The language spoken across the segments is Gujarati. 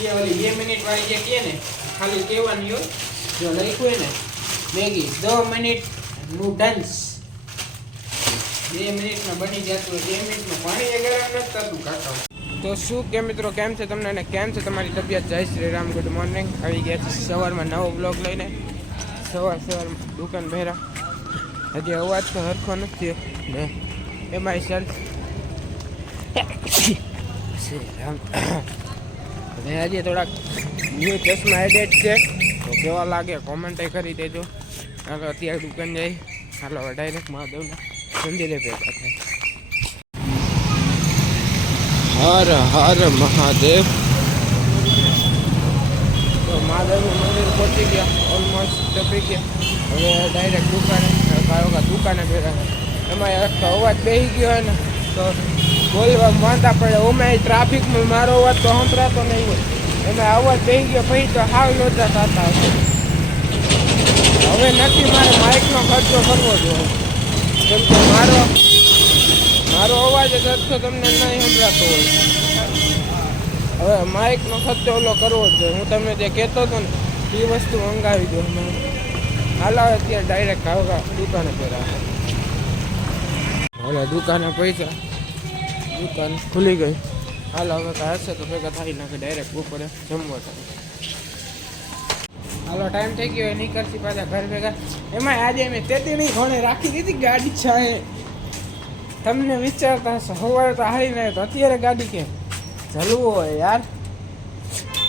ये वाली 2 मिनिट वाली जे के ने खाली कहेवानी हो जो लख्યું है ने मैगी 2 मिनिट नूडल्स 2 मिनिट में बनी जाती है 2 मिनिट में पानी गरम न करતું કાકા तो શું કે મિત્રો કેમ છે તમને અને કેમ છે તમારી તબિયત જય શ્રી રામ ગુડ મોર્નિંગ આવી ગયા છે સવારમાં નવો બ્લોગ લઈને સવારમાં દુકાન ભેરા હજી અવાજ તો હરખો નથી ને એમાંય ચાલ હવે હજી થોડાક ન્યૂ ચશ્મા એડેડ છે તો કેવા લાગે કોમેન્ટ કરી દેજો હાલો અત્યારે દુકાન જઈ હાલો ડાયરેક્ટ મહાદેવના મંદિરે ભેગા થાય हर हर महादेव तो महादेव मंदिर पहुंची गया ऑलमोस्ट टपी गया હવે ડાયરેક્ટ દુકાને કાયો દુકાને ભેગા એમાં એક અવાજ બેસી ગયો હોય ને તો બોલવા માંદા પડે ઓમે ટ્રાફિકમાં મારો અવાજ તો સંભળાતો નહીં હોય એમાં અવાજ બેસી ગયો પછી તો હાવ લોચા થતા હવે નથી મારે માઇકનો ખર્ચો કરવો જોઈએ કેમ કે મારો અવાજ જ તો તમને નહીં સંભળાતો હોય હવે માઇકનો ખર્ચો ઓલો કરવો જ જોઈએ હું તમને જે કહેતો હતો ને એ વસ્તુ મંગાવી દો હાલ આવે અત્યારે ડાયરેક્ટ આવવા દુકાને પહેરા હવે દુકાને પૈસા દુકાન ખુલી ગઈ હાલ હવે કાંઈ હશે તો ભેગા થઈ નાખે ડાયરેક્ટ બપોરે જમવા થાય હાલો ટાઈમ થઈ ગયો નીકળતી પાછા ઘર ભેગા એમાં આજે મેં તેતીની ઘોડે રાખી દીધી ગાડી છે તમને વિચારતા હશે સવારે તો હારી નહીં તો અત્યારે ગાડી કે જલવું હોય યાર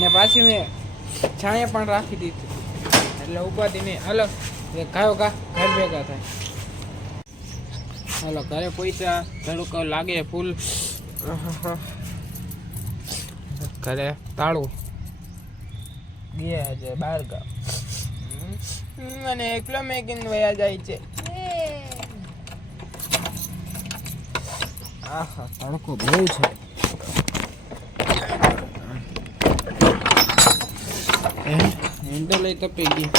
ને પાછી મેં છાંયે પણ રાખી દીધી એટલે ઉપાધી નહીં હાલો ખાયો ઘર ભેગા થાય હાલો ઘરે પૈસા થોડુંક લાગે ફૂલ ઘરે તાળું ગયા છે 12 ગામ મને એકલો મેગીન વયા જાય છે આહા તડકો બહુ છે હેન્ડલ લઈ તપી ગઈ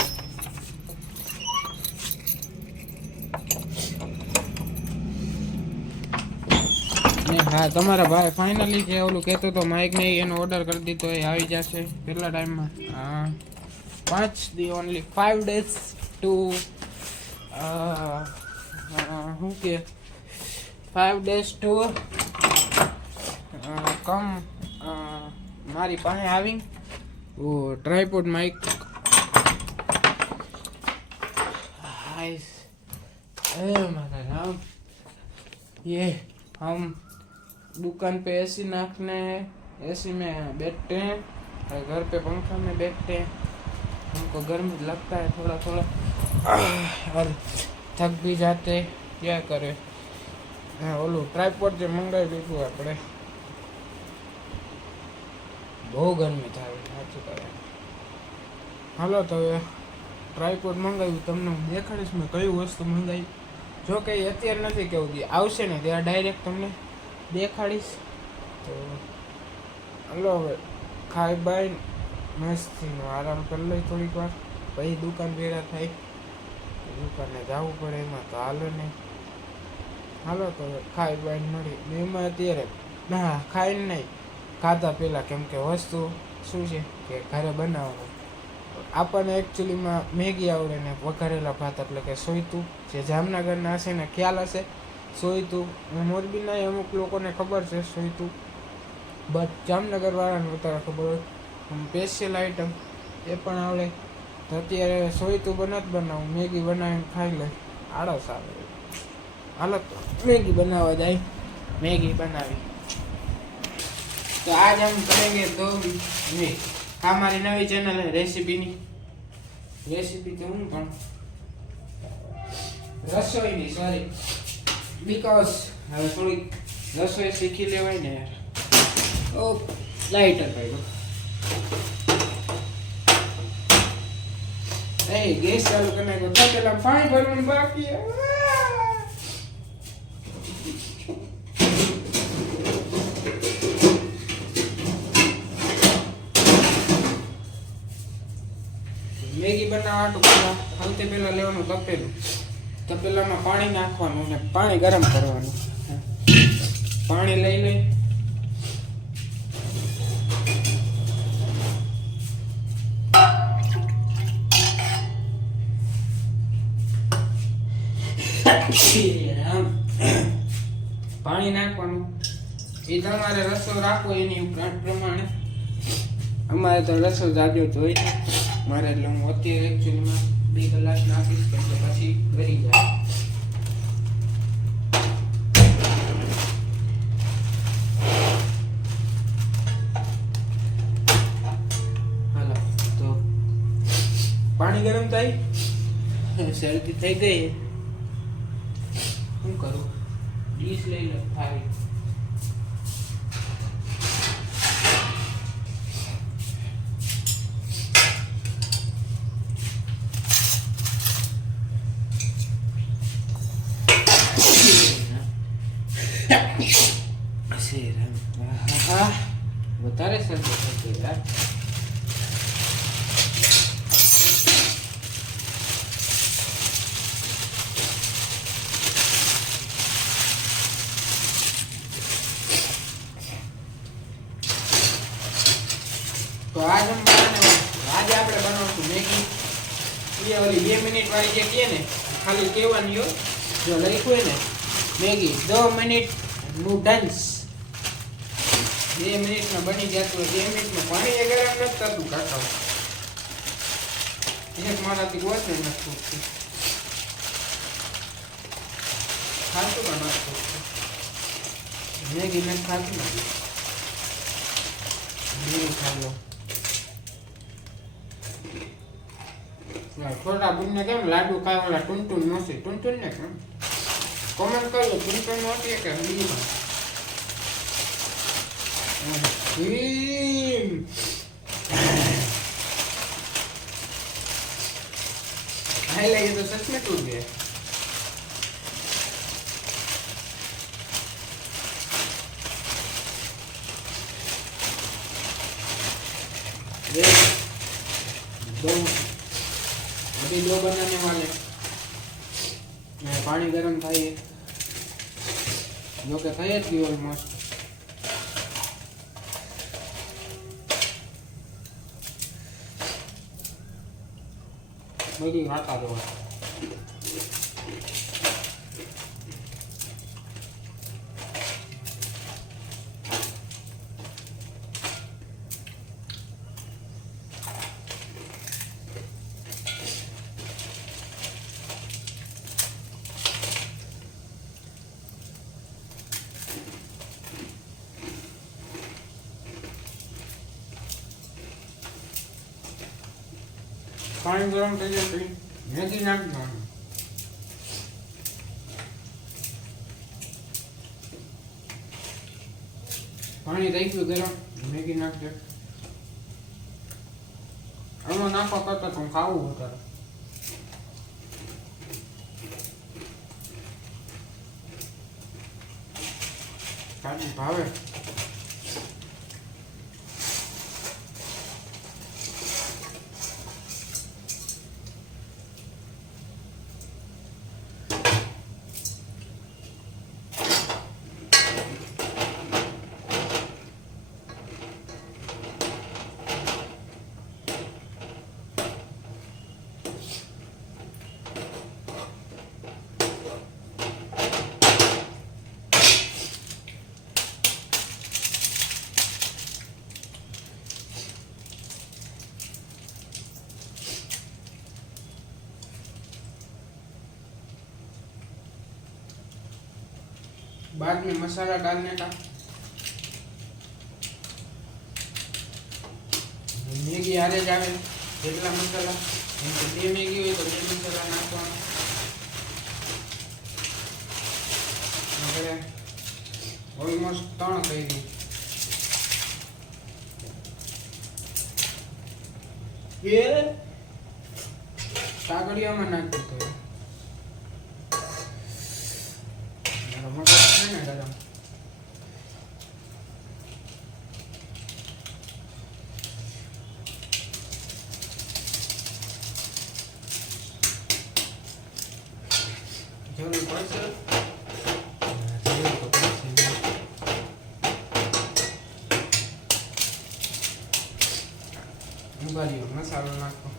ને હા તમારા ભાઈ ફાઇનલી જે ઓલું કહેતો હતો માઇક ને એનો ઓર્ડર કરી દીધો એ આવી જશે કેટલા ટાઈમમાં 5 days ટુ શું કે 5 days to કમ મારી પાસે આવી वो ट्राइपॉड माइक ये हम दुकान पे एसी नाखने एसी में बैठते हैं और घर पे पंखा में बैठते हैं हमको गर्मी लगता है थोड़ा थोड़ा और थक भी जाते क्या करें हाँ ओलू ट्राइपॉड जो मंगाई દીધું આપણે બહુ ગરમી થાય સાચું કરે હાલો તો હવે ટ્રાયપોડ મંગાવ્યું તમને હું દેખાડીશ મેં કઈ વસ્તુ મંગાવી જો કે અત્યારે નથી કેવું કે આવશે ને ત્યારે ડાયરેક્ટ તમને દેખાડીશ તો હાલો હવે ખાઈ બાઈ મસ્તીનો આરામ કરી લઈ થોડીક વાર પછી દુકાન ભેગા થાય દુકાને જવું પડે એમાં તો હાલો ને હાલો તો ખાઈ બાઈને મળી એમાં અત્યારે ના ખાઈને નહીં ખાધા પહેલાં કેમ કે વસ્તુ શું છે કે ઘરે બનાવવાનું આપણને એકચ્યુઅલીમાં મેગી આવડે ને વઘારેલા ભાત એટલે કે સોયતું જે જામનગરના હશે ને ખ્યાલ હશે સોયતું મોરબીના અમુક લોકોને ખબર છે સોયતું બટ જામનગરવાળાને વધારે ખબર હોય સ્પેશિયલ આઈટમ એ પણ આવડે તો અત્યારે સોયતું બનાવું મેગી બનાવીને ખાઈ લે આળસ આવે હાલો મેગી બનાવવા જાય મેગી બનાવી तो आज हम करेंगे 2 मिनट हमारी नई चैनल है रेसिपी तो हूँ पण रसोई नहीं सॉरी बिकॉज હવે થોડી રસોઈ શીખી લેવાય ને યાર ઓ લાઇટર ભાઈ એ ગેસ ચાલુ करने को तो पहला पानी भरવાનું बाकी है મેગી બનાવવા તો સૌથી પહેલા લેવાનું તપેલામાં પાણી નાખવાનું અને પાણી ગરમ કરવાનું પાણી લઈ આમ પાણી નાખવાનું એ તમારે રસો રાખવો એની પ્રમાણે. અમારે તો રસો જાજો જોઈએ મારે, એટલે હું અત્યારે એકચ્યુઅલીમાં 2 કલાક નાખીશ કેમ કે પછી ગળી જાય. હાલો તો પાણી ગરમ થાય, શરદી થઈ ગઈ. શું કરું? ડીશ લઈ લો થાળી. વધારે શરદી થઈ ગઈ યાર. તો આજે આપણે બનાવશું મેગી. એ ઓલી 2 મિનિટ વાળી જે કહે ને ખાલી કહેવાની હોય, જો લખ્યું હોય ને મેગી 2 મિનિટ નૂડલ્સ 2 મિનિટમાં બની જતું હોય. 2 મિનિટમાં પાણી એ ગરમ નથી થતું કાકા. એક મારાથી ગોત ને નથી ખાતું પણ નથી મેગી નથી ખાતું નથી. ખાઈ લો છોટા બુનને કેમ લાડુ ખાય ઓલા ટુનટુન નોસી ટુનટુન ને કેમ કોમેન્ટ કરજો ટુનટુન નોસી કે બીજું खाई लगे तो सच में टूट गया. अभी 2 बनाने वाले. पानी गर्म था ये जो कि था थी ऑलमोस्ट. मेरी हाथ आ दो. पानी गरम થઈ જાય તો મેગી નાખી દેવાનું. પાણી થઈ ગયું ગરમ, મેગી નાખી દે. આમાં નાખવા કરતા તો ખાવું વધારે. કાઢી ભાવે. बाद में मसाला डालने का. मैगी आरे जावे જેટલા મસાલા એમ કે 2 મેગી હોય તો 2 મસાલા નાખવાના. હવે ઓલમોસ્ટ 3 થઈ ગઈ. એ કાગળિયામાં નાખી દો. જરૂર પડશે મસાલો નાખો.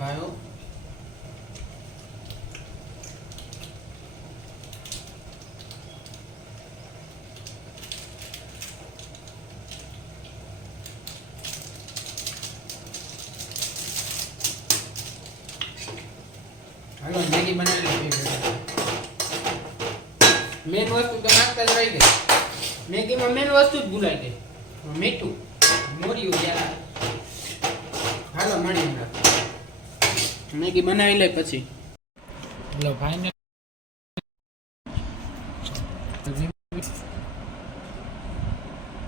ભાઈઓ. હાલો મેગી બનાવી લે. મેન વસ્તુ તો નાખતા જ રહી ગઈ. મેગીમાં મેન વસ્તુ જ ભૂલાઈ ગઈ. મીઠું મોર્યું યાર. હાલો મળી હમણાં મેગી બનાવી લે પછી. લો ફાઈનલ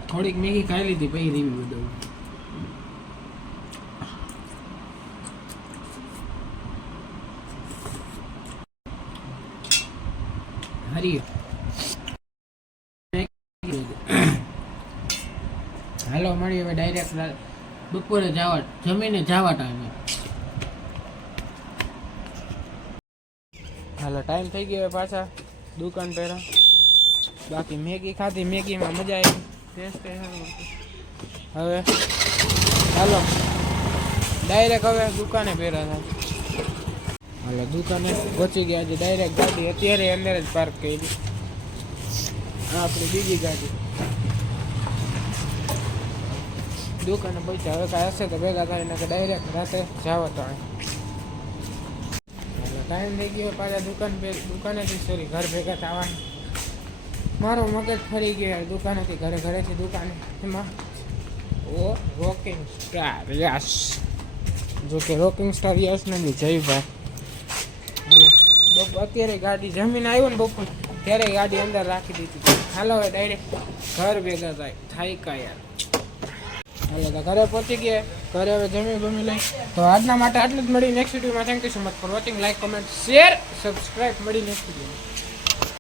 થોડીક મેગી ખાઈ લીધી પછી રીવી બધું. હરી હાલો મળી હવે ડાયરેક્ટ બપોરે જવા જમીને જવા ટાઈમે. હાલો ટાઈમ થઈ ગયો હવે પાછા દુકાન પહેલા. બાકી મેગી ખાધી, મેગીમાં મજા આવી, ટેસ્ટ હવે હાલો ડાયરેક્ટ હવે દુકાને પહેરા થાય. હાલો દુકાને પહોંચી ગયા છે. ડાયરેક્ટ ગાડી અત્યારે અંદર જ પાર્ક કરી. આ આપણી બીજી ગાડી. દુકાને પૈસા હવે કાંઈ હશે તો ભેગા થાય કે ડાયરેક્ટ રાતે જવા તો ટાઈમ થઈ ગયો પાછા દુકાનેથી સોરી ઘર ભેગા થવાનું. મારો મગજ ફરી ગયો દુકાનેથી ઘરે, ઘરેથી દુકાને. એમાં ઓ રોકિંગ સ્ટાર યસ, જો કે રોકિંગ સ્ટાર યસ નથી જયભાઈ. અત્યારે ગાડી જમીને આવ્યો ને બપોર ત્યારે ગાડી અંદર રાખી દીધી. હાલો હવે ડાયરેક્ટ ઘર ભેગા થાય યાર. હાલો તો ઘરે પહોંચી ગયા. ઘરે હવે જમી લઈ. તો આજના માટે આટલું જ. મળી નેક્સ્ટ વિડીયોમાં. Thank you so much for watching. Like, comment, share, subscribe. મળી નેક્સ્ટ વિડીયોમાં.